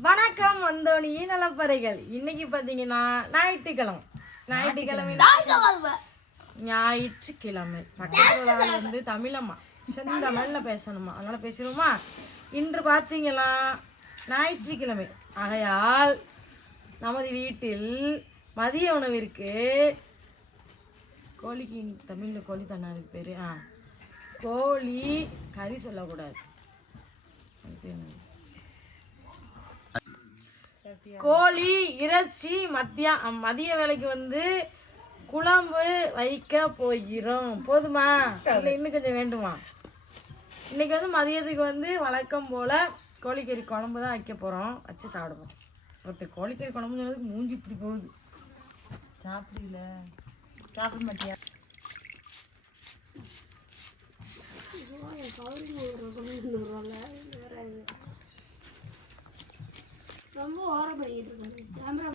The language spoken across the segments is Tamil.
வணக்கம் வந்தோனி நலப்பறைகள் இன்னைக்கு பார்த்தீங்கன்னா ஞாயிற்றுக்கிழமை. ஞாயிற்றுக்கிழமை ஞாயிற்றுக்கிழமை. பக்கத்துல வந்து தமிழம்மா. செந்தமிழ்ல பேசணுமா? அதனால பேசிடுவோமா? இன்று பார்த்தீங்களா ஞாயிற்றுக்கிழமை. ஆகையால் நமது வீட்டில் மதிய உணவிற்கு கோழிக்கு தமிழில் கோழி தானே பேர்? ஆ. கோழி கறி சொல்லக்கூடாது. அது? கோழி இறைச்சி மத்திய மதிய வேலைக்கு வந்து குழம்பு வைக்க போகிறோம். போதுமா? இல்லை இன்னும் கொஞ்சம் வேண்டுமா? இன்னைக்கு வந்து மதியத்துக்கு வந்து வழக்கம் போல கோழிக்கறி குழம்பு தான் வைக்க போகிறோம் வச்சு சாப்பிடுவோம். ஒருத்தர் கோழிக்கறி குழம்பு சொன்னதுக்கு மூஞ்சி இப்படி போகுது. சாப்பிடல. சாப்பிட மாட்டியா? ரொம்ப ஓரம் பண்ணிக்கிட்டு இருக்காங்க. கேமரா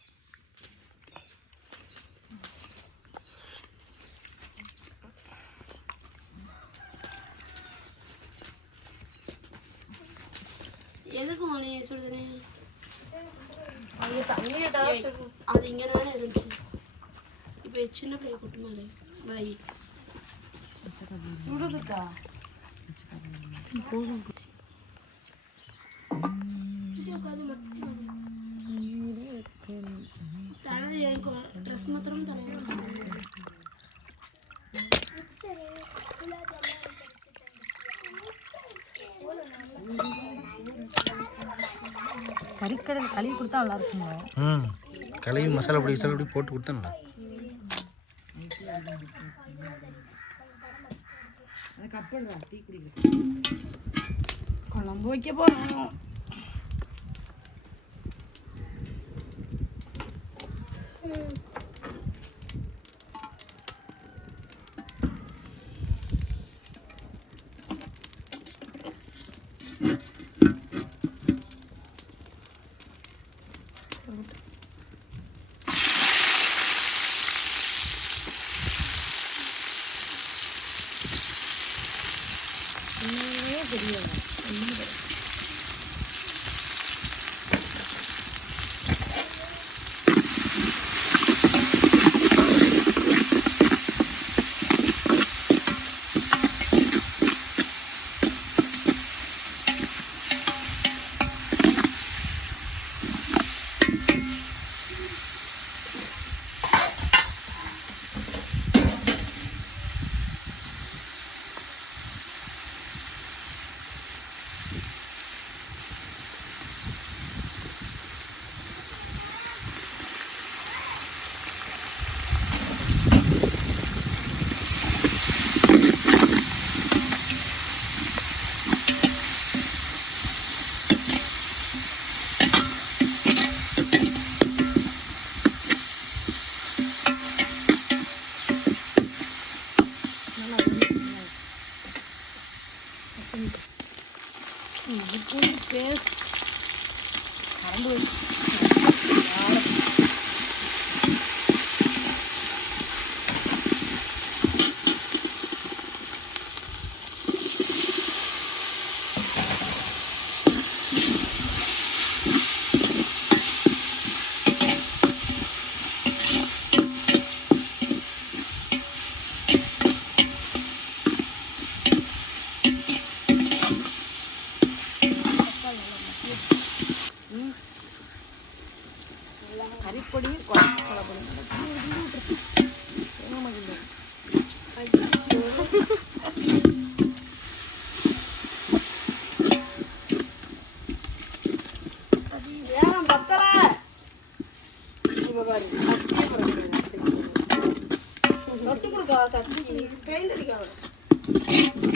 எதுக்கு மணி சொல்லுதுனே அது இங்கே தானே இருந்துச்சு. இப்போ சின்ன பிள்ளைய கூட்டு மேலே பை சுடுதுக்கா. தலை ட்ரெஸ் மாத்திரம் தலையில் கறிக்கடல் கழுவி கொடுத்தா நல்லா இருக்குங்க ம். கழுவி மசாலா பொடி மசாலா பொடி போட்டு கொடுத்தேன்ல குழம்பு வைக்க போறோம். не грела. இஞ்சி பூண்டு பேஸ்ட். கரண்டு வச்சு கறிப்பொடி குழம்பு பொடி தொட்டு கொடுக்கா சட்டி பெயிண்ட்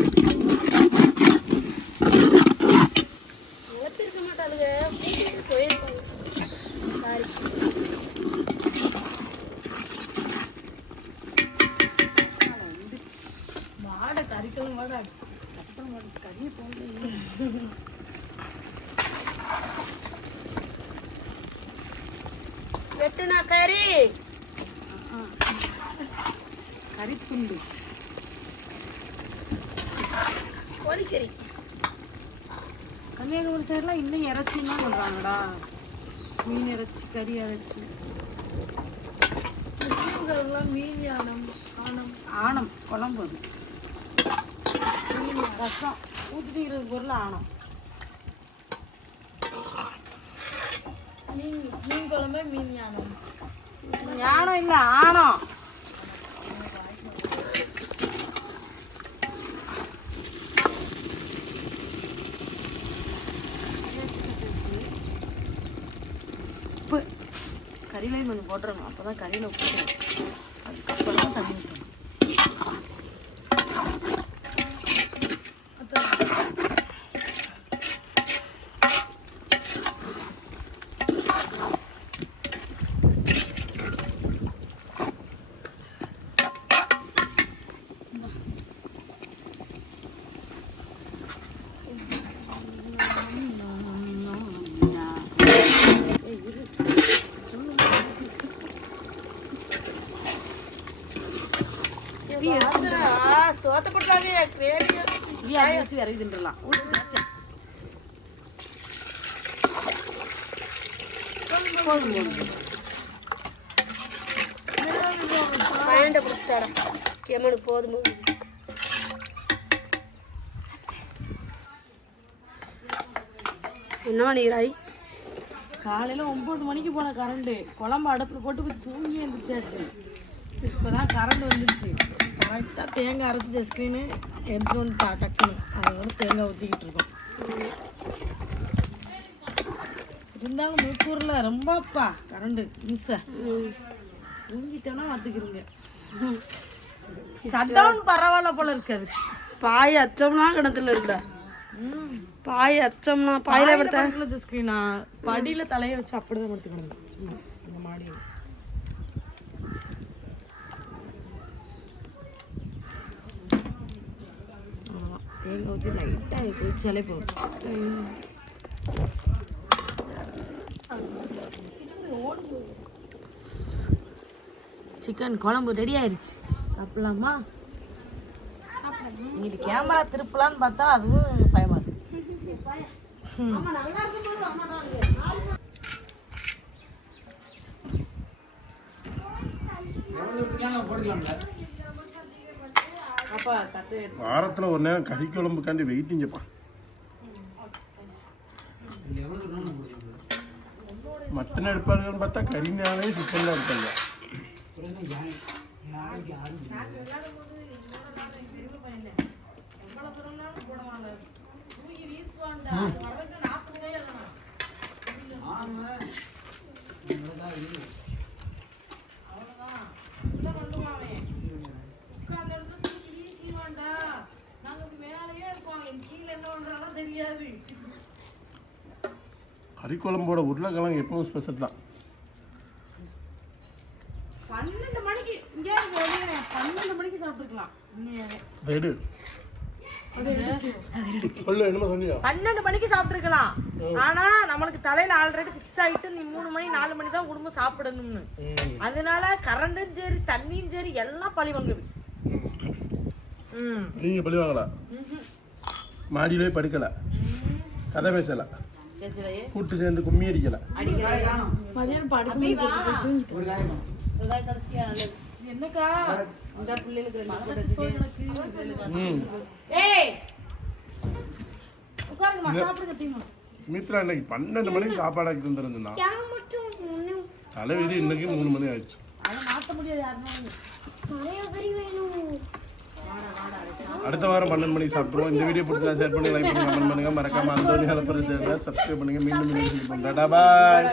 கறிக்கெல்லாம் வாடை அடிச்சு கத்தம் அடிச்சு கறியை போங்க வெட்டுனா கறி. கறித்துண்டு. கோழிக்கறி. கன்னியாகுமரி சைட்லாம் இன்னும் இறைச்சின்னு சொல்கிறாங்கடா மீன் இறைச்சி கறி இறைச்சி. முஸ்லீம்காரங்களாம் மீன் ஆனம் ஆனம் ஆனம் குழம்பு அது. ரசம் ஊற்றிட்டு இருபது பொருள் ஆனம் மீன் மீன் குழம்பே மீன் யானம் யானம் இல்லை ஆனம் உப்பு. கறிலையும் கொஞ்சம் போட்டுறணும். அப்போ தான் கறியில் உப்பு. அதுக்கப்புறம் தான் தண்ணி இப்படியே அதை வச்சு விறகு தின்றலாம். பன்னெண்டை பிடிச்சிட்டாடா கேமனுக்கு போதும். போதும். என்ன பண்ணிக்கிறாய் காலையில் ஒம்பது மணிக்கு போன கரண்ட்டு குழம்பு அடுப்பில் போட்டு போய் தூங்கி எழுந்திரிச்சாச்சு இப்போ தான் கரண்ட் வந்துச்சு. கரெக்டாக தேங்காய் அரைச்சி ஜஸ்கின்னு எடுத்துட்டு வந்து டா- டக்குன்னு அதை வந்து தேங்காய் ஊற்றிக்கிட்டு இருக்கோம். இருந்தாலும் மூக்கூரில் ரொம்பப்பா கரண்ட்டு மிஸ்ஸை தூங்கிட்டோன்னா பார்த்துக்கிறீங்க ஷட் டவுன் பரவாயில்ல போல இருக்காது பாய் அச்சம்னா கிணத்துல இருக்குடா. பாய் அச்சம்னா பாயில படுத்த ஜஸ்கிரீனா படியில் தலையை வச்சு அப்படிதான் படுத்து கிடந்தேன் சும்மா இந்த மாடியில். தேங்காய் ஊற்றி லைட்டாக குதிச்சாலே போதும் சிக்கன் குழம்பு ரெடி ஆயிருச்சு. சாப்பிடலாமா? இங்கிட்டு கேமரா திருப்பலான்னு பார்த்தா அதுவும் பயமா இருக்கு. எடுத்து வாரத்தில் ஒரு நேரம் கறி குழம்புக்காண்டி வெயிட்டிங்கப்பா மட்டன் எடுப்பாங்கன்னு பார்த்தா கறினாலே சிக்கன் தான். இருப்பாங்க கறி குழம்போட உருளைக்கிழங்கு எப்பவும் ஸ்பெஷல் தான். பன்னெண்டு மணிக்கு இங்கே பன்னெண்டு மணிக்கு சாப்பிட்டுக்கலாம். பன்னெண்டு மணிக்கு சாப்பிட்டுருக்கலாம். ஆனா நம்மளுக்கு தலையில ஆல்ரெடி ஃபிக்ஸ் ஆயிட்டு நீ மூணு மணி நாலு மணி தான் குடும்பம் சாப்பிடணும்னு. அதனால கரண்டும் சரி தண்ணியும் சரி எல்லாம் பழி வாங்குது. ம். நீங்க பழி வாங்கல? மாடியிலே படுக்கல. கதை பேசல. கூட்டு சேர்ந்து கும்மி அடிக்கல. மதியானம் படுக்கணும் என்னக்கா? இந்த பிள்ளைகளுக்கு ரெண்டு போட்டு ம். ஏய்! உட்காருங்கம்மா சாப்பிடுங்க டீமா சுமித்ரா இன்னைக்கு பன்னெண்டு மணிக்கு சாப்பாடு ஆக்கி தந்துருந்துன்னா தலைவிதி இன்னைக்கு மூணு மணி ஆயிடுச்சு. அதை மாற்ற முடியாது அடுத்த வாரம் பன்னெண்டு மணிக்கு சாப்பிடுவோம் இந்த வீடியோ பிடிச்சா ஷேர் பண்ணி லைக் பண்ணி கமெண்ட் பண்ணுங்க. மறக்காம அந்த ஹெல்ப்பர் சப்ஸ்கிரைப் பண்ணுங்க. மீண்டும் மீண்டும் பாய்.